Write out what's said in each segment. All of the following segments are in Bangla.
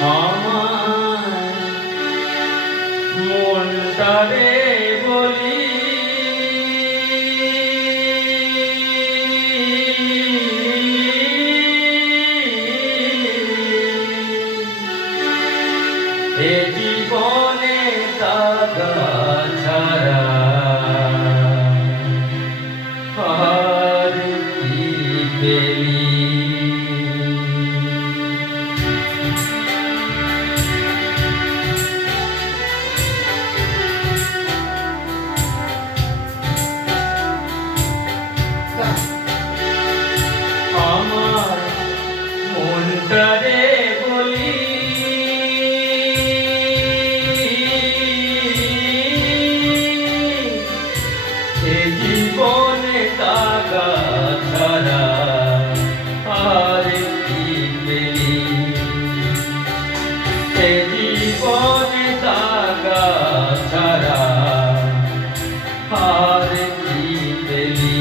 আমার মনটারে বলি এ জীবনে তাগা ছাড়া আর কি পেলি। আমার মনটারে বলি এ জীবনে তাগা ছাড়া আর কি পেলি। এ জীবনে তাগা ছাড়া আর কি পেলি।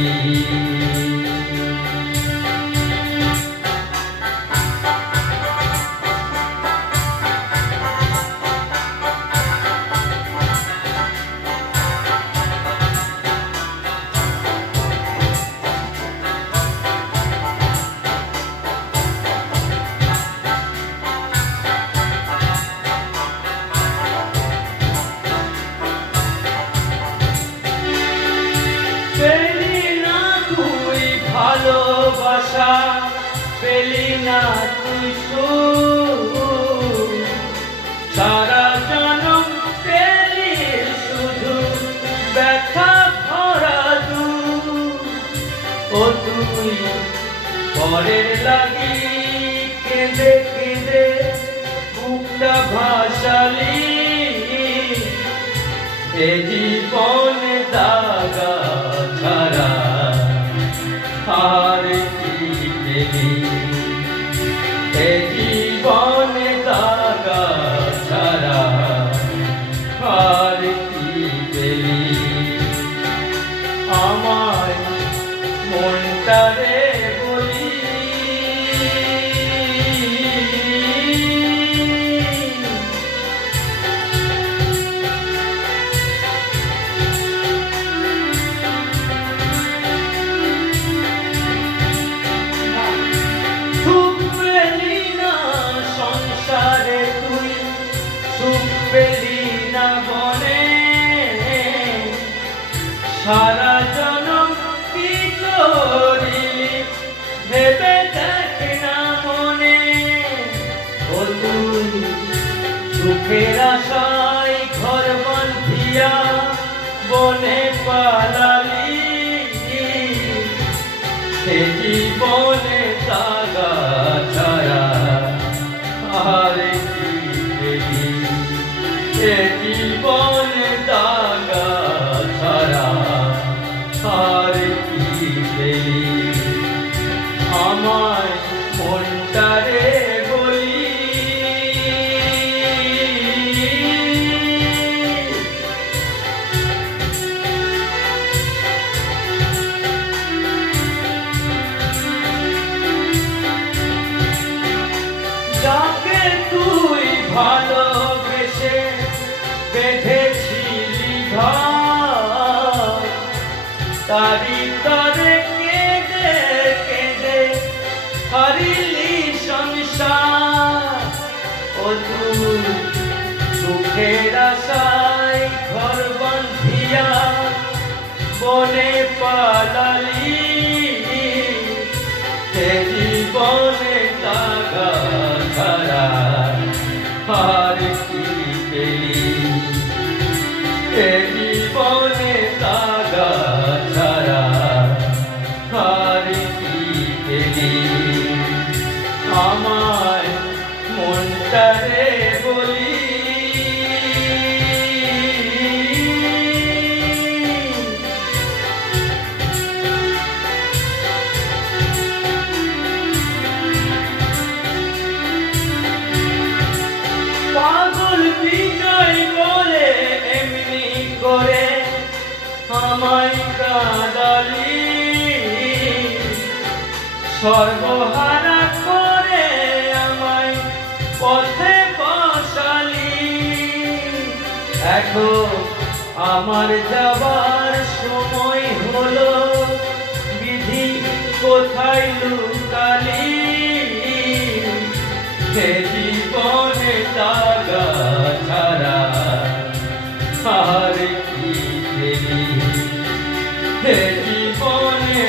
পেলি না তুই ভালোবাসা, পেলি না তুই সুখ, সারা জনম পেলি শুধু ব্যথা ভরা দুঃখ। ও তুই পরের লাগি কেঁদে কেঁদে বুকটা ভাসালি। এ জীবনে দাগা ছাড়া আর কি পেলি। এ জীবনে দাগা ছাড়া আর কি পেলি। আমার মনটারে বলি পেলি না বনে, সারা জনম কি করিলি ভেবে দেখ না মনে। ও তুই সুখের আশায় ঘর বাঁধিয়া বনে পালালি। সে জীবনে তাগা ছাড়া আর কি পেলি। এ জীবনে দাগা ছাড়া আর কি পেলি। আমার মনটারে বলি যাকে তুই ভালোবেসে বেঁধেছিলি ঘর, তারি তরে কেঁদে কেঁদে হারিলি সংসার। ও তুই সুখের আশায় ঘর বাঁধিয়া বনে পালালি। সে জীবনে তাগা ছাড়া আর কি পেলি। এ জীবনে তাগা ছাড়া আর কি পেলি। আমার মনটারে বলি পাগল বিজয় বলে এমনি করে আমায় কাঁদালি। সর্বহারা করে আমায় পথে দেখো আমার যাবার সময় হলো, বিধি কোথায় লুকালি, হে জীবনে তাগা ছাড়া আর কি পেলি, হে জীবনে